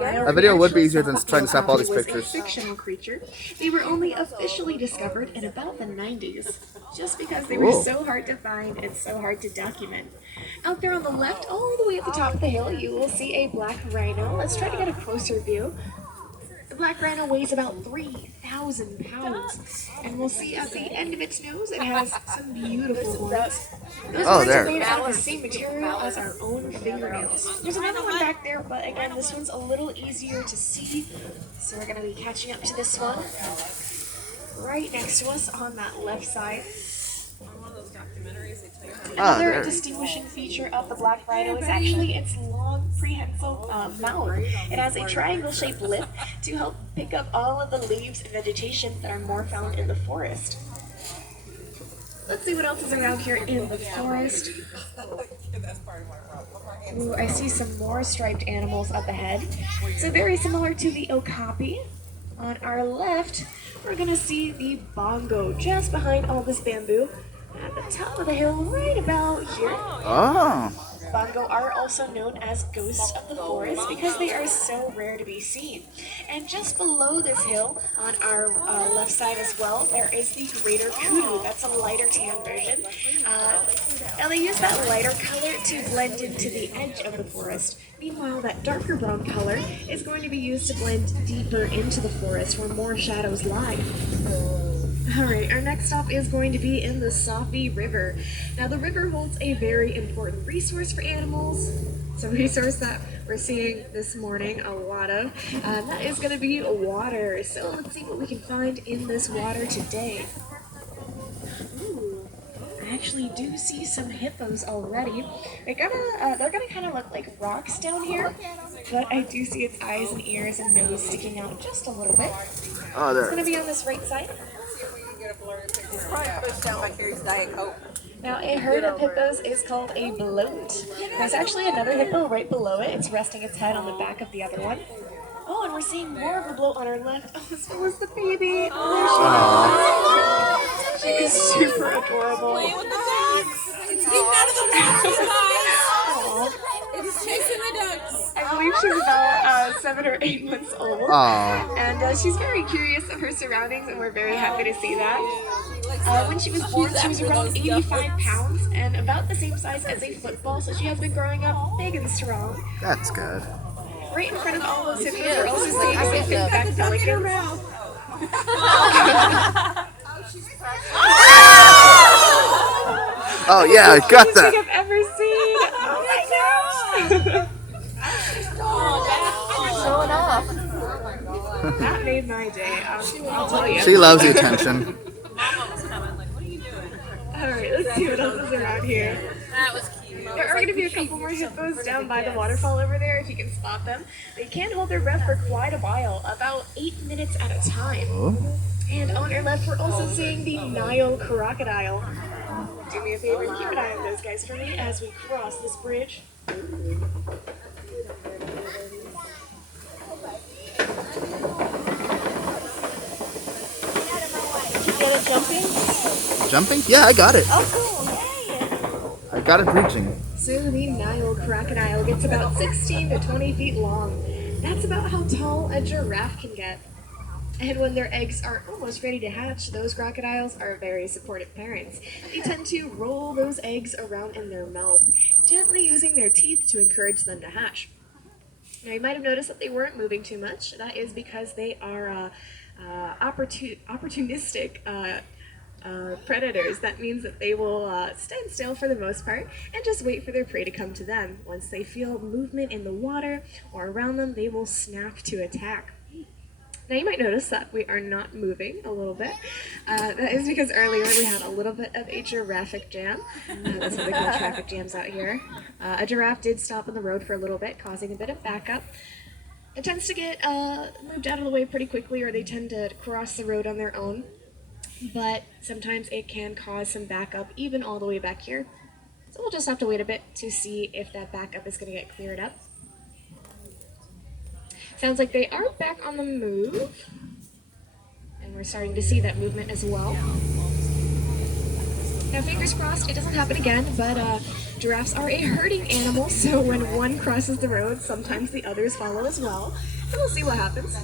A video would be easier than trying to snap all these pictures. A fictional creature. They were only officially discovered in about the 90s, just because they were so hard to find and so hard to document. Out there on the left, all the way at the top of the hill, you will see a black rhino. Let's try to get a closer view. The black rhino weighs about 3,000 pounds, and we'll see at the end of its nose it has some beautiful horns. Those horns are made out of the same material as our own fingernails. There's another one back there, but again, this one's a little easier to see, so we're going to be catching up to this one right next to us on that left side. Another distinguishing feature of the black rhino is actually its long, prehensile mouth. It has a triangle-shaped lip to help pick up all of the leaves and vegetation that are more found in the forest. Let's see what else is around here in the forest. Ooh, I see some more striped animals up ahead. So very similar to the okapi. On our left, we're going to see the bongo just behind all this bamboo. At the top of the hill, right about here. Oh. Bongo are also known as ghosts of the forest because they are so rare to be seen. And just below this hill, on our left side as well, there is the greater kudu. That's a lighter tan version. Now they use that lighter color to blend into the edge of the forest. Meanwhile, that darker brown color is going to be used to blend deeper into the forest where more shadows lie. Alright, our next stop is going to be in the Sophie River. Now the river holds a very important resource for animals. It's a resource that we're seeing this morning a lot of. That is going to be water. So let's see what we can find in this water today. Ooh, I actually do see some hippos already. They're gonna kind of look like rocks down here, but I do see its eyes and ears and nose sticking out just a little bit. Oh, there. It's going to be on this right side. It's probably pushed down by Carrie's Diet Coke. Now, a herd of hippos is called a bloat. There's actually another hippo right below it. It's resting its head on the back of the other one. Oh, and we're seeing more of a bloat on our left. Oh, so was the baby. Oh, there she is. She is super adorable. Playing with the ducks. It's getting out of the water, guys. It's chasing the ducks. I believe she's about 7 or 8 months old. Aww. And she's very curious of her surroundings, and we're very happy to see that. When she was born, she was around 85 pounds and about the same size as a football, so she has been growing up big and strong. That's good. Right in front of all those hippos, we're also seeing some big pelicans. Oh yeah, I got that. I've ever seen. Oh my gosh! Showing off. That made my day. I'll tell you. She loves the attention. Alright, let's see what else is around here. That was cute. There are going to be a couple more hippos down by the waterfall over there if you can spot them. They can hold their breath for quite a while, about 8 minutes at a time. Oh. And on our left, we're also seeing the Nile Crocodile. Do me a favor and keep an eye on those guys for me as we cross this bridge. Get it jumping? Jumping? Yeah, I got it. Oh, cool. Yay! I got it reaching. So the Nile Crocodile gets about 16 to 20 feet long. That's about how tall a giraffe can get. And when their eggs are almost ready to hatch, those crocodiles are very supportive parents. They tend to roll those eggs around in their mouth, gently using their teeth to encourage them to hatch. Now you might have noticed that they weren't moving too much. That is because they are opportunistic predators. That means that they will stand still for the most part and just wait for their prey to come to them. Once they feel movement in the water or around them, they will snap to attack. Now you might notice that we are not moving a little bit. That is because earlier we had a little bit of a giraffic jam. That's what they call traffic jams out here. A giraffe did stop on the road for a little bit, causing a bit of backup. It tends to get moved out of the way pretty quickly, or they tend to cross the road on their own. But sometimes it can cause some backup, even all the way back here. So we'll just have to wait a bit to see if that backup is going to get cleared up. Sounds like they are back on the move. And we're starting to see that movement as well. Now, fingers crossed it doesn't happen again, but giraffes are a herding animal, so when one crosses the road, sometimes the others follow as well. And we'll see what happens.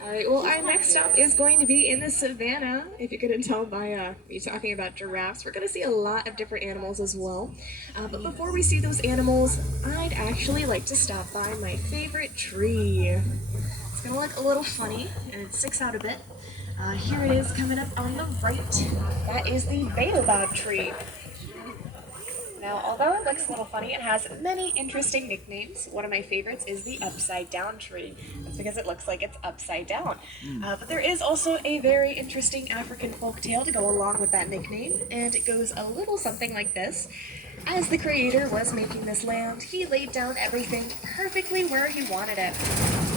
Alright, well, our next stop is going to be in the savannah. If you couldn't tell by me talking about giraffes, we're going to see a lot of different animals as well. But before we see those animals, I'd actually like to stop by my favorite tree. It's going to look a little funny, and it sticks out a bit. Here it is coming up on the right. That is the Baobab tree. Now, although it looks a little funny, it has many interesting nicknames. One of my favorites is the upside down tree. That's because it looks like it's upside down. But there is also a very interesting African folktale to go along with that nickname, and it goes a little something like this. As the creator was making this land, he laid down everything perfectly where he wanted it.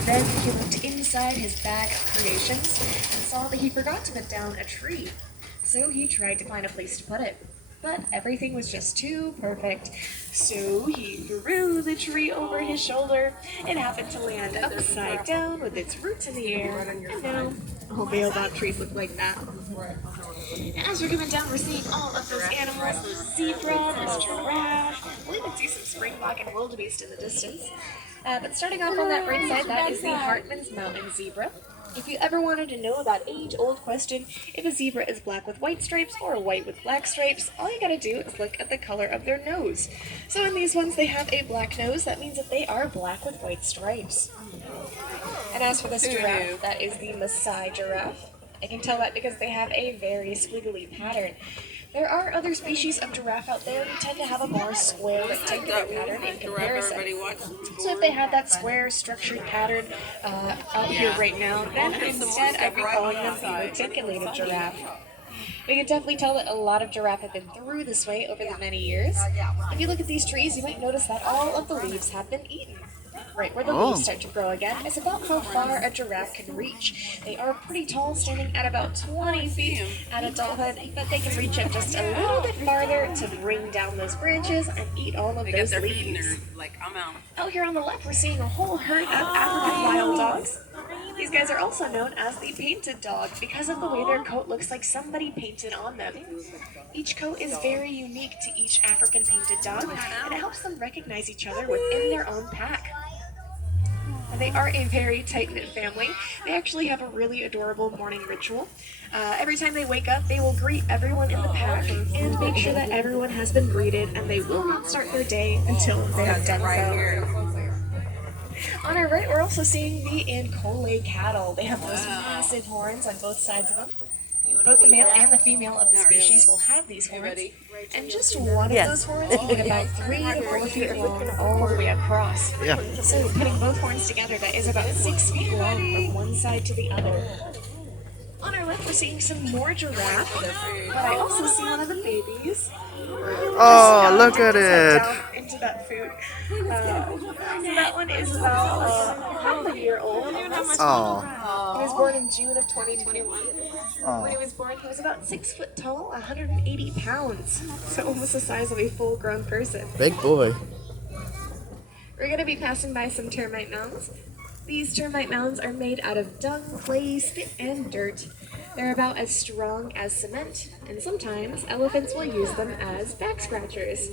Then he looked inside his bag of creations and saw that he forgot to put down a tree. So he tried to find a place to put it. But everything was just too perfect. So he threw the tree over his shoulder. It happened to land upside down with its roots in the air. And now, all Baobab trees look like that. As we're coming down, we're seeing all of those animals. There's zebra, there's giraffe. We'll even see some springbok and wildebeest in the distance. But starting off on that right side, that is the Hartman's mountain zebra. If you ever wanted to know that age-old question, if a zebra is black with white stripes or white with black stripes, all you gotta do is look at the color of their nose. So in these ones, they have a black nose. That means that they are black with white stripes. And as for this giraffe, that is the Maasai giraffe. I can tell that because they have a very squiggly pattern. There are other species of giraffe out there who tend to have a more square rectangular pattern in comparison. So if they had that square structured pattern out here right now, then instead I'd be calling them the reticulated giraffe. We can definitely tell that a lot of giraffe have been through this way over the many years. If you look at these trees, you might notice that all of the leaves have been eaten. Right where the leaves start to grow again is about how far a giraffe can reach. They are pretty tall, standing at about 20 feet at adulthood, but they can reach up just a little bit farther to bring down those branches and eat all of those leaves. Out here on the left, we're seeing a whole herd of African wild dogs. These guys are also known as the painted dog because of the way their coat looks like somebody painted on them. Each coat is very unique to each African painted dog, and it helps them recognize each other within their own pack. They are a very tight-knit family. They actually have a really adorable morning ritual. Every time they wake up, they will greet everyone in the pack and make sure that everyone has been greeted, and they will not start their day until they have done so. On our right, we're also seeing the Ankole cattle. They have those massive horns on both sides of them. Both the male and the female of the species will have these horns, and just one of those horns will get about 3 to 4 feet long all the way across. So putting both horns together, that is about 6 feet long from one side to the other. On our left, we're seeing some more giraffe, but I also see one of the babies. Oh, look at it! Into that food. So that one is about half a year old. Oh. He was born in June of 2021. When he was born, he was about 6 foot tall, 180 pounds. So almost the size of a full-grown person. Big boy. We're going to be passing by some termite mounds. These termite mounds are made out of dung, clay, spit, and dirt. They're about as strong as cement, and sometimes elephants will use them as back scratchers.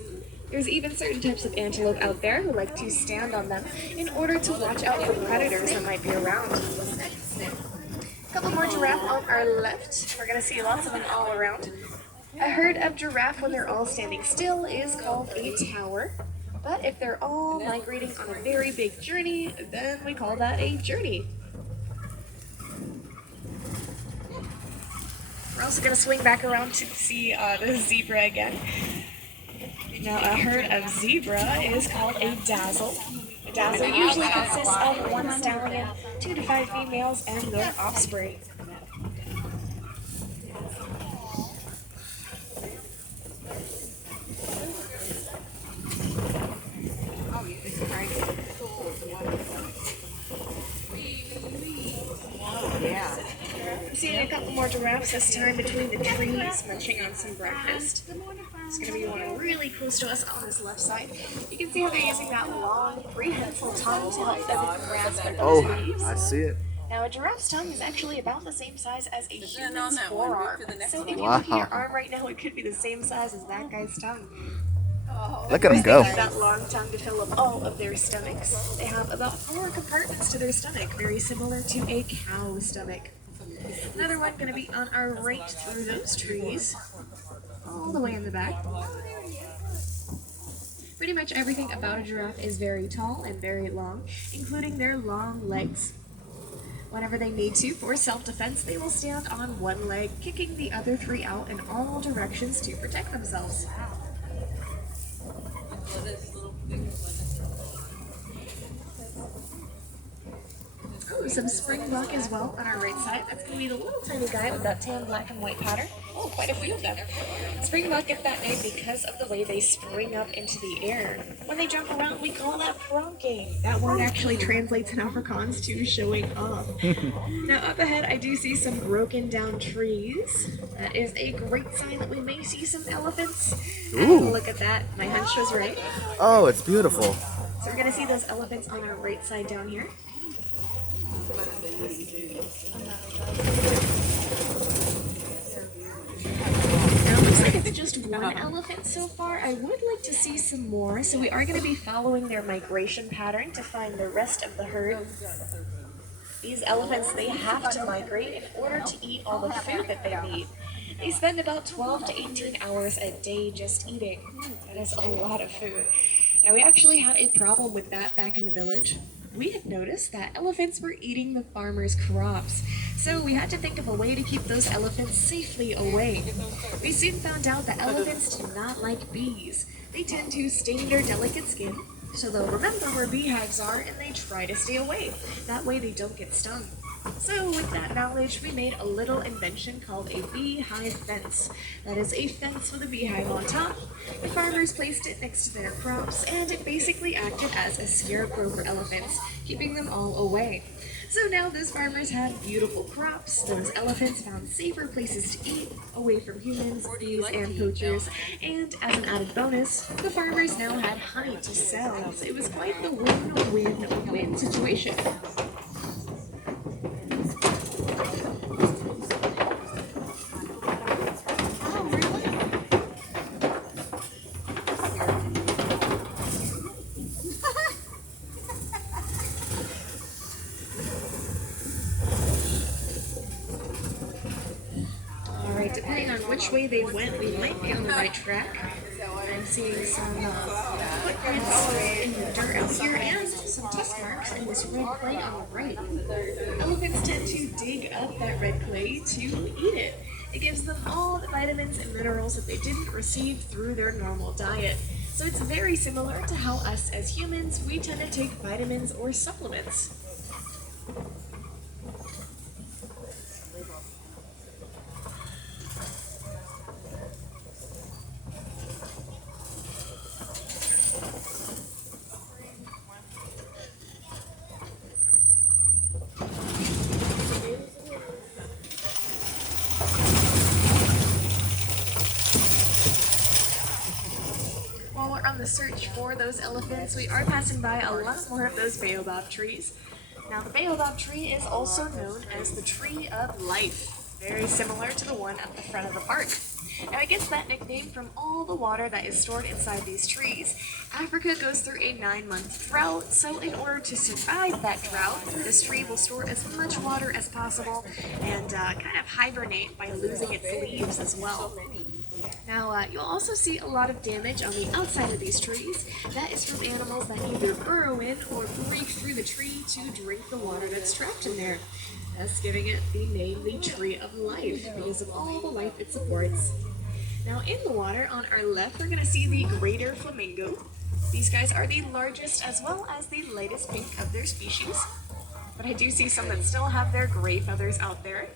There's even certain types of antelope out there who like to stand on them in order to watch out for predators that might be around. A couple more giraffe on our left. We're going to see lots of them all around. A herd of giraffe, when they're all standing still, is called a tower. But if they're all migrating on a very big journey, then we call that a journey. We're also going to swing back around to see the zebra again. Now, a herd of zebra is called a dazzle. A dazzle usually consists of 1 stallion, 2 to 5 females, and their offspring. I'm seeing a couple more giraffes this time between the trees, munching on some breakfast. There's going to be one really close to us on this left side. You can see how they're using that long, prehensile tongue to help them grasp at those leaves. I see it. Now, a giraffe's tongue is actually about the same size as a human's that one. forearm. Move to the next So if one. you look at your Wow. arm right now, it could be the same size as that guy's tongue. Look at him They go. use that long tongue to fill up all of their stomachs. They have about 4 compartments to their stomach, very similar to a cow's stomach. Another one going to be on our right through those trees, all the way in the back. Pretty much everything about a giraffe is very tall and very long, including their long legs. Whenever they need to, for self-defense, they will stand on one leg, kicking the other 3 out in all directions to protect themselves. Oh, some spring buck as well on our right side. That's going to be the little tiny guy with that tan, black, and white pattern. Oh, quite a few of them. Spring buck get that name because of the way they spring up into the air. When they jump around, we call that pronking. That word actually translates in Afrikaans to showing off. Now, up ahead, I do see some broken down trees. That is a great sign that we may see some elephants. Ooh. And look at that. My hunch was right. Oh, it's beautiful. So we're going to see those elephants on our right side down here. Now, it looks like it's just one elephant so far. I would like to see some more, so we are going to be following their migration pattern to find the rest of the herd. These elephants, they have to migrate in order to eat all the food that they need. They spend about 12 to 18 hours a day just eating. That is a lot of food. Now, we actually had a problem with that back in the village. We had noticed that elephants were eating the farmers' crops, so we had to think of a way to keep those elephants safely away. We soon found out that elephants do not like bees. They tend to sting their delicate skin, so they'll remember where beehives are and they try to stay away. That way they don't get stung. So with that knowledge, we made a little invention called a Beehive Fence. That is a fence with a beehive on top. The farmers placed it next to their crops, and it basically acted as a scarecrow for elephants, keeping them all away. So now those farmers had beautiful crops, those elephants found safer places to eat, away from humans, bees, and poachers, and as an added bonus, the farmers now had honey to sell. So it was quite the win-win-win situation. Depending on which way they went, we might be on the right track. I'm seeing some footprints in the dirt out here and some tusk marks in this red clay on the right. Elephants tend to dig up that red clay to eat it. It gives them all the vitamins and minerals that they didn't receive through their normal diet. So it's very similar to how us as humans, we tend to take vitamins or supplements. While we're on the search for those elephants, we are passing by a lot more of those Baobab trees. Now, the Baobab tree is also known as the Tree of Life, very similar to the one at the front of the park. Now, it gets that nickname from all the water that is stored inside these trees. Africa goes through a 9-month drought, so in order to survive that drought, this tree will store as much water as possible and kind of hibernate by losing its leaves as well. Now, you'll also see a lot of damage on the outside of these trees. That is from animals that either burrow in or break through the tree to drink the water that's trapped in there, thus giving it the name the Tree of Life because of all the life it supports. Now, in the water on our left, we're going to see the greater flamingo. These guys are the largest as well as the lightest pink of their species. But I do see some that still have their gray feathers out there.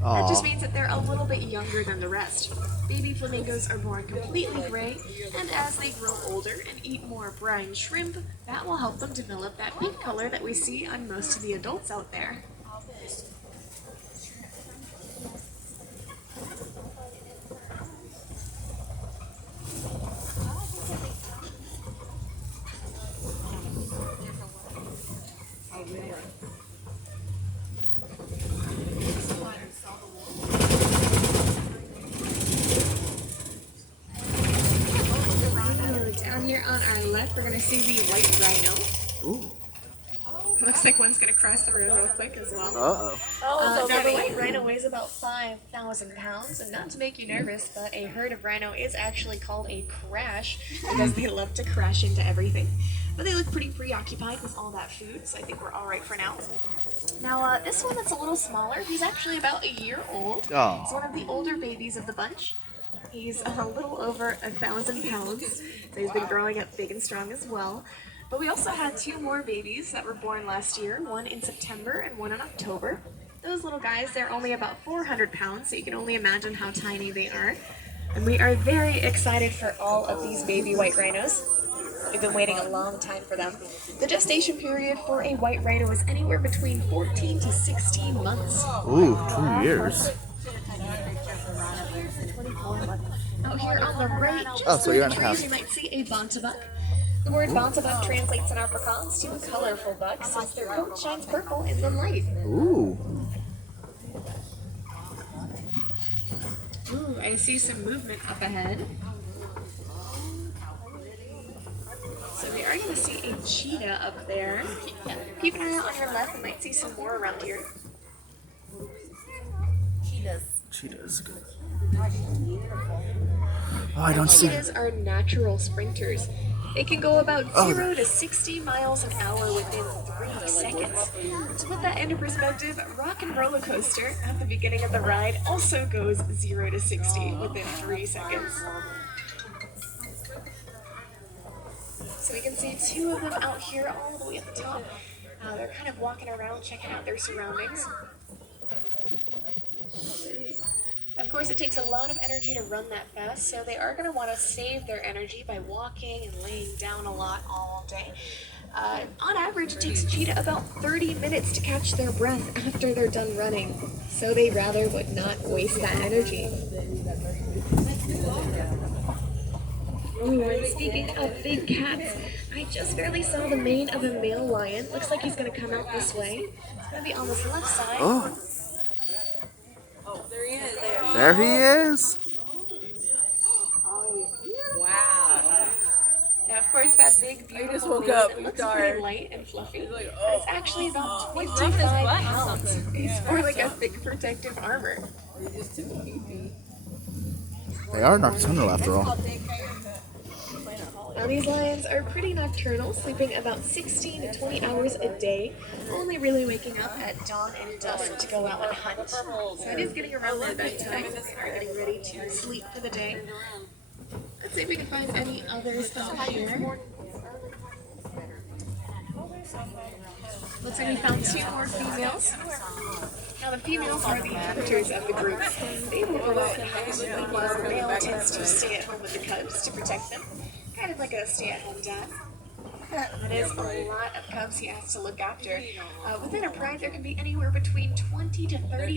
That just means that they're a little bit younger than the rest. Baby flamingos are born completely gray, and as they grow older and eat more brine shrimp, that will help them develop that pink color that we see on most of the adults out there. here on our left, we're going to see the white rhino. Ooh. Looks like one's going to cross the road real quick as well. Uh-oh. Now, the white rhino weighs about 5,000 pounds, and not to make you nervous, but a herd of rhino is actually called a crash because they love to crash into everything. But they look pretty preoccupied with all that food, so I think we're all right for now. Now, this one that's a little smaller, he's actually about a year old. Oh. He's one of the older babies of the bunch. He's a little over 1,000 pounds, so he's been growing up big and strong as well. But we also had 2 more babies that were born last year, one in September and one in October. Those little guys, they're only about 400 pounds, so you can only imagine how tiny they are. And we are very excited for all of these baby white rhinos. We've been waiting a long time for them. The gestation period for a white rhino is anywhere between 14 to 16 months. Ooh, 2 years. 24 months. Out here on the right, just Oh, so through you're the in a trees, house. you might see a bontabuck. The word bontabuck translates in Afrikaans to a colorful buck since their coat shines purple in the light. Ooh. Ooh, I see some movement up ahead. So we are going to see a cheetah up there. Keep an eye out on your left, we might see some more around here. Cheetahs. Oh, I don't see. Cheetahs are natural sprinters. They can go about 0 to 60 miles an hour within 3 seconds. To put that into perspective, Rock and Roller Coaster at the beginning of the ride also goes 0 to 60 within 3 seconds. So we can see 2 of them out here all the way at the top. They're kind of walking around, checking out their surroundings. Of course, it takes a lot of energy to run that fast, so they are going to want to save their energy by walking and laying down a lot all day. On average, it takes a cheetah about 30 minutes to catch their breath after they're done running, so they rather would not waste that energy. Ooh, and speaking of big cats, I just barely saw the mane of a male lion. Looks like he's going to come out this way. It's going to be on this left side. Oh, There he is. there he is. Wow. Now, of course, that big, beautiful just woke mane, up. it looks Dark. pretty light and fluffy. like, But it's actually about rubbing his 25 butt or pounds. something. It's more like a thick protective armor. They are nocturnal after all. Now, these lions are pretty nocturnal, sleeping about 16 to 20 hours a day, only really waking up at dawn and dusk to go out and hunt. So it is getting around their bedtime. They're getting ready to sleep for the day. Let's see if we can find any others out here. Looks like we found 2 more females. Now the females are the hunters of the group. They live a lot in house, while the male tends to stay at home with the cubs to protect them. Kind of like a stay-at-home dad. That is a lot of cubs he has to look after. Within a pride, there can be anywhere between 20 to 30